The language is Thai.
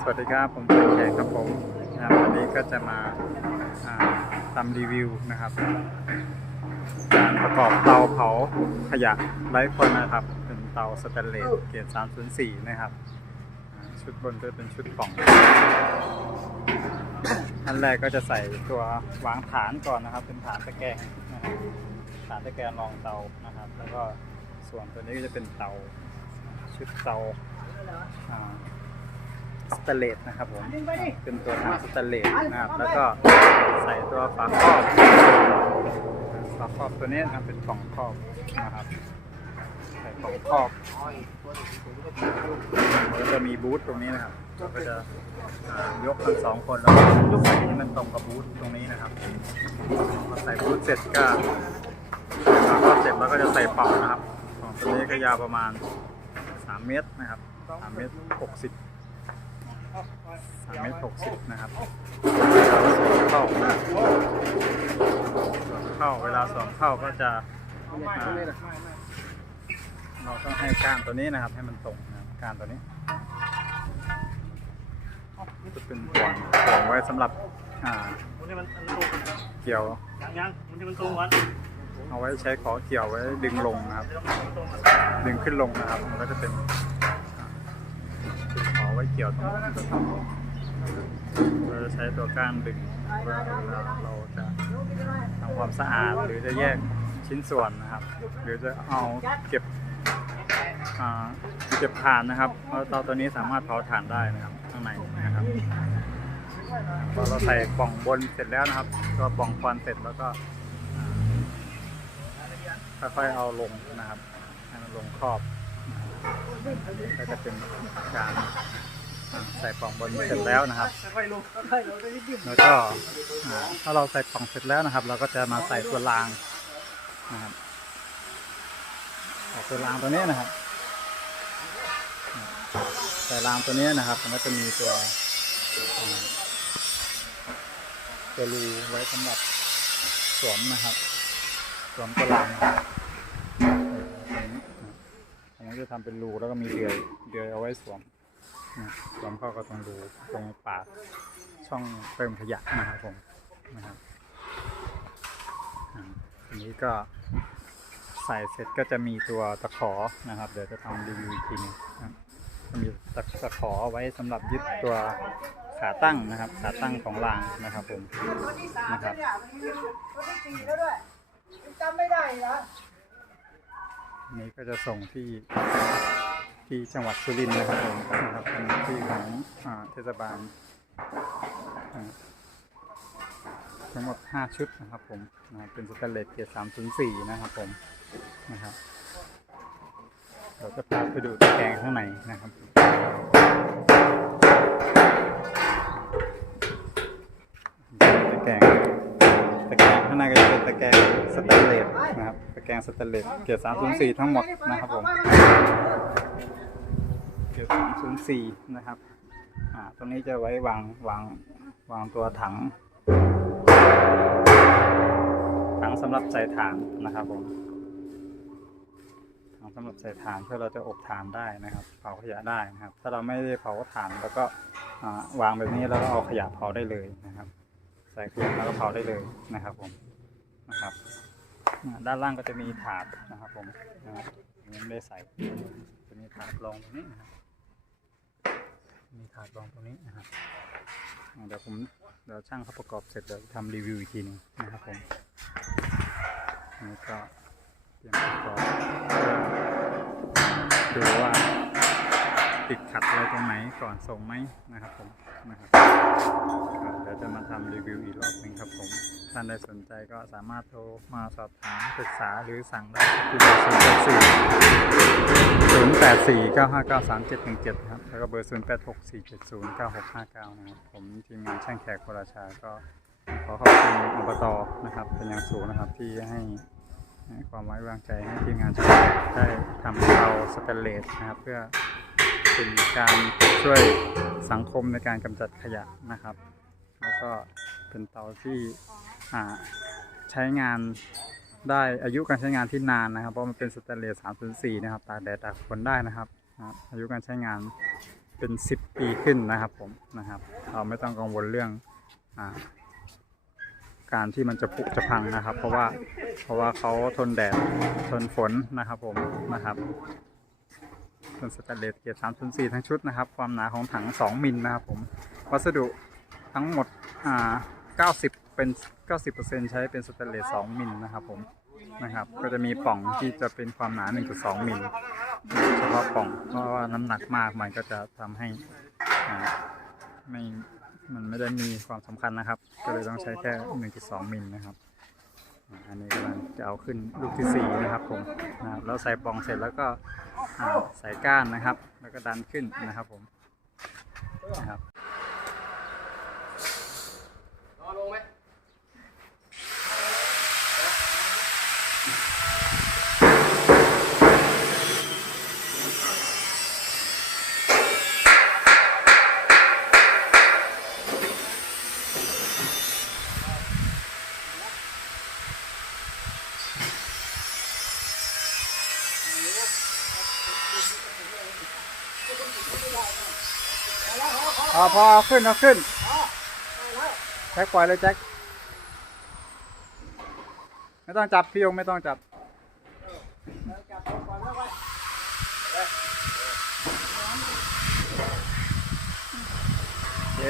สวัสดีครับ ผมเป็นแขกครับผมนะครับวันนี้ก็จะมาอ่าทำรีวิวนะครับ การประกอบเตาเผาขยะไร้ควันนะครับ เป็นเตาสแตนเลสเกรด304 นะครับอ่าชุดบนก็เป็นชุดกล่อง อันแรกก็จะใส่ตัววางฐานก่อนนะครับ เป็นฐานตะแกรงนะครับฐานตะแกรงรองเตานะครับ แล้วก็ส่วนตัวนี้ก็จะเป็นเตาชุดเตาอ่า สแตนเลสนะครับผมเป็นตัวถังสแตนเลสนะครับแล้วก็ใส่ตัวฝาครอบฝาครอบตัวนี้นะครับเป็นกล่องครอบนะครับใส่กล่องครอบแล้วจะมีบูธตรงนี้นะครับเราก็จะอ่ายกทั้งสองคนแล้วก็ยกใส่ให้มันตรงกับบูธตรงนี้นะครับพอใส่บูธเสร็จก็ฝาครอบเสร็จแล้วก็จะใส่เป่านะครับกล่องตัวนี้ก็ยาวประมาณ3เมตรนะครับ3เมตร60 สามเมตรหกสิบนะครับสวมเข้าเข้าเวลาสวมเข้าก็จะเราต้องให้ก้านตัวนี้นะครับ ให้มันตรงนะครับก้านตัวนี้จะเป็นห่วงห่วงไว้สำหรับอ่าเกี่ยวเอาไว้ใช้ขอเกี่ยวไว้ดึงลงนะครับ ดึงขึ้นลงนะครับมันก็จะเป็น เกี่ยวตรงนี้เราจะใช้ตัวก้านดึงเวลาเราจะทำความสะอาดหรือจะแยกชิ้นส่วนนะครับ หรือจะเอาเก็บเก็บถ่านนะครับเพราะเตาตัวนี้สามารถเผาถ่านได้นะครับข้างในนะครับพอเราใส่ปล่องบนเสร็จแล้วนะครับตัวปล่องควันเสร็จแล้วก็ค่อยๆเอาลงนะครับให้มันลงครอบก็จะเป็นการ ใส่ปล่องบนเสร็จแล้วนะครับค่อยลงค่อยลงได้นิดเดียวแล้วก็อ่าถ้าเราใส่กล่องเสร็จแล้วนะครับ เราก็จะมาใส่ตัวรางนะครับใส่ตัวรางตัวนี้นะครับใส่รางตัวนี้นะครับมันก็จะมีตัวอ่าตัวรูไว้สำหรับสวมนะครับสวมตัวรางอันนี้จะทำเป็นรูแล้วก็มีเดือยเดือยเอาไว้สวม นะสวมเข้ากับตรงรูตรงปากช่องเติมขยะนะครับผมนะครับอ่าทีนี้ก็ใส่เสร็จก็จะมีตัวตะขอนะครับ เดี๋ยวจะทำรีวิวอีกทีนึงจะมีตะตะขอเอาไว้สำหรับยึดตัวขาตั้งนะครับ ขาตั้งของรางนะครับผมนที่สามแล้วเนี่ยคนที่สี่แล้วด้วยยังจำไม่ได้เหรออันนี้ก็จะส่งที่ ที่จังหวัดสุรินทร์นะครับผมนะครับเป็นที่ของอเทศบาลทั้งหมด 5 ชุดนะครับผมนะบเป็นสแตนเลสเกียร์304 นะครับผมนะครับเดี๋ยวจะพาไปดูตะแกรงข้างในนะครับตะแกรงตะแกรงข้างในก็จะเป็นตะแกรงสแตนเลสนะครับตะแกรงสแตนเลสเกียร์304 ทั้งหมดนะครับผม เกือบ304นะครับอ่าตรงนี้จะไว้วางวางวางตัวถัง ถังสำหรับใส่ถ่านนะครับผมถังสำหรับใส่ถ่านเพื่อเราจะอบถ่านได้นะครับ เผาขยะได้นะครับ ถ้าเราไม่ได้เผาถ่านแล้วก็วางแบบนี้แล้วก็เอาขยะเผาได้เลยนะครับ ใส่ขยะแล้วก็เผาได้เลยนะครับผมนะครับด้านล่างก็จะมีถาดนะครับผมนะครับยังไม่ได้ใส่จะมีถาดรองตรงนี้นะครับ มีถาดรองตรงนี้นะครับเดี๋ยวผมเดี๋ยวช่างเขาประกอบเสร็จเดี๋ยวทำรีวิวอีกทีหนึงนะครับผมนนี้ก็เตรียมประกอบดูว่าติดขัดอะไรตรงไหนก่อนส่งไหมนะครับผมนะครับเดี๋ยวจะมาทำรีวิวอีกรอบหนึ่งครับผมท่านใดสนใจก็สามารถโทรมาสอบถามปรึกษาหรือสั่งได้ที่เบอร์ศูนย์แปดสี่ศูนย์แปดสี่เก้าห้าเก้าสามเจ็ดหนึ่งเจ็ดครับ แล้วก็เบอร์ศูนย์แปดหกสี่เจ็ดศูนย์เก้าหกห้าเก้านะครับ ผมทีมงานช่างแขกโคราชาก็ขอขอบคุณอบตนะครับ เป็นอย่างสูงนะครับที่ให้ความไว้วางใจให้ทีมงานช่างแขกได้ทำเตาสแตนเลสนะครับ เพื่อเป็นการช่วยสังคมในการกำจัดขยะนะครับ แล้วก็เป็นเตาที่ใช้งานได้อายุการใช้งานที่นานนะครับ เพราะมันเป็นสแตนเลส 304 นะครับ ตากแดดตากฝนได้นะครับ นะครับอายุการใช้งานเป็น 10 ปีขึ้นนะครับผมนะครับ เราไม่ต้องกังวลเรื่องอาการที่มันจะผุจะพังนะครับ เพราะว่าเพราะว่าเขาทนแดดทนฝนนะครับผมนะครับเป็นสแตนเลสเกียร์304ทั้งชุดนะครับ ความหนาของถัง 2 มิลนะครับผมวัสดุทั้งหมดอ่า90 เป็น 90%ใช้เป็นสแตนเลส2มิลนะครับผมนะครับ ก็จะมีป่องที่จะเป็นความหนา 1.2มิล เฉพาะปล่องเพราะว่าน้ำหนักมากมันก็จะทำให้ไม่มันไม่ได้มีความสำคัญนะครับ ก็เลยต้องใช้แค่ 1.2 มิลนะครับ อันนี้กำลังจะเอาขึ้นลูกที่ 4 นะครับผมนะครับแล้วใส่ปองเสร็จแล้วก็ใส่ก้านนะครับ แล้วก็ดันขึ้นนะครับผมนะครับพอ พอเอาขึ้นเอาขึ้นแจ็คปล่อยเลยแจ็คไม่ต้องจับพี่ยงไม่ต้องจับโอเค